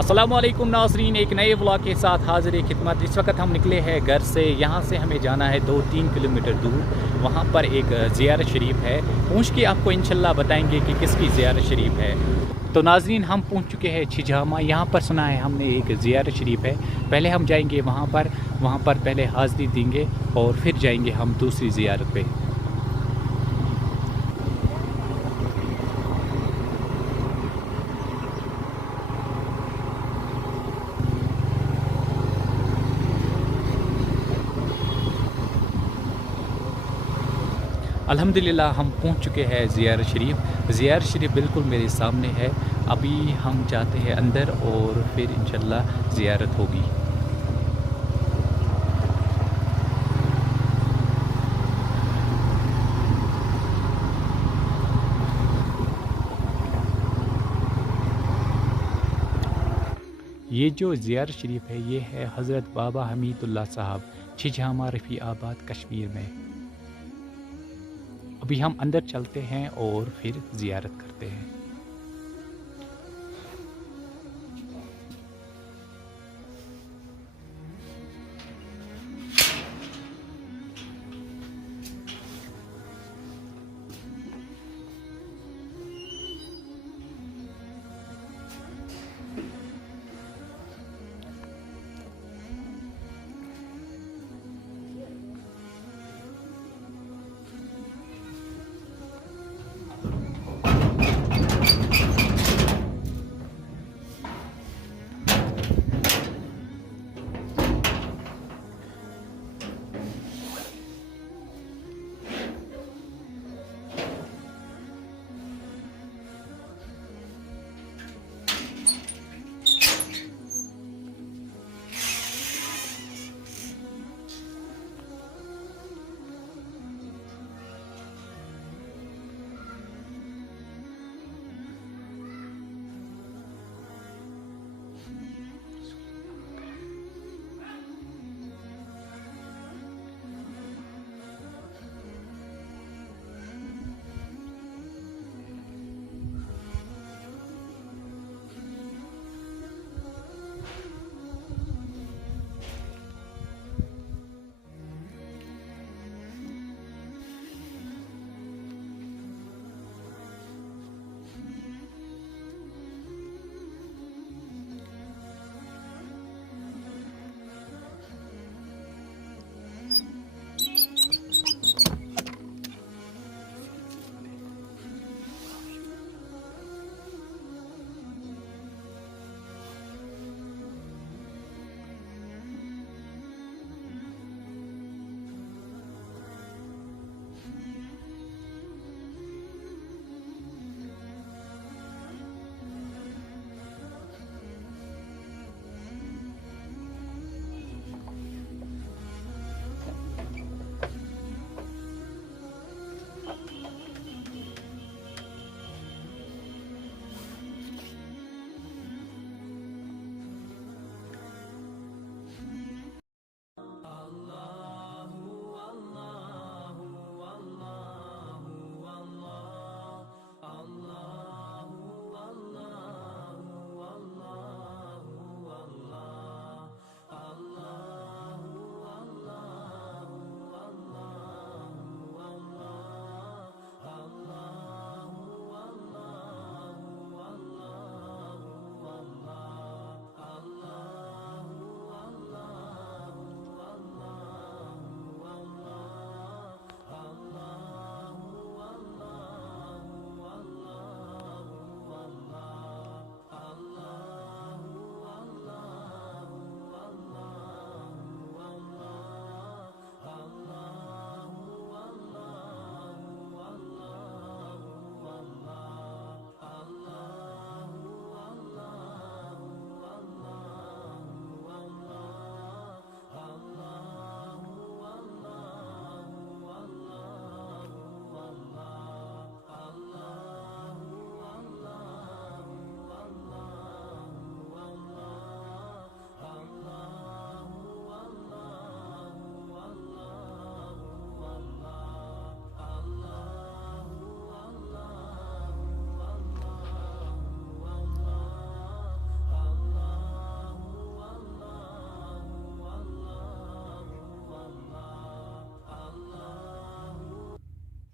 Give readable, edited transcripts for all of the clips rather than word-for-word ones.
अस्सलाम वालेकुम नाज़रीन, एक नए व्लॉग के साथ हाज़िर खिदमत। इस वक्त हम निकले हैं घर से। यहाँ से हमें जाना है 2-3 किलोमीटर दूर। वहाँ पर एक ज़ियारत शरीफ है। पहुँच के आपको इंशाल्लाह बताएंगे कि किसकी ज़ियारत शरीफ है। तो नाज़रीन, हम पहुँच चुके हैं छिछामा। यहाँ पर सुना है हमने एक ज़ियारत शरीफ है। पहले हम जाएंगे वहाँ पर पहले हाज़िरी देंगे और फिर जाएंगे हम दूसरी ज़ियारत पे। अल्हम्दुलिल्लाह हम पहुंच चुके हैं ज़ियारत शरीफ। ज़ियारत शरीफ बिल्कुल मेरे सामने है। अभी हम जाते हैं अंदर और फिर इंशाल्लाह ज़ियारत होगी। ये जो ज़ियारत शरीफ है ये है हज़रत बाबा हमीदुल्लाह साहब, छिछामा रफ़ी आबाद कश्मीर में। अभी हम अंदर चलते हैं और फिर ज़ियारत करते हैं।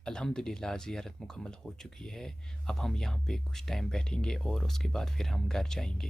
अल्हम्दुलिल्लाह ज़ियारत मुकम्मल हो चुकी है। अब हम यहाँ पे कुछ टाइम बैठेंगे और उसके बाद फिर हम घर जाएंगे।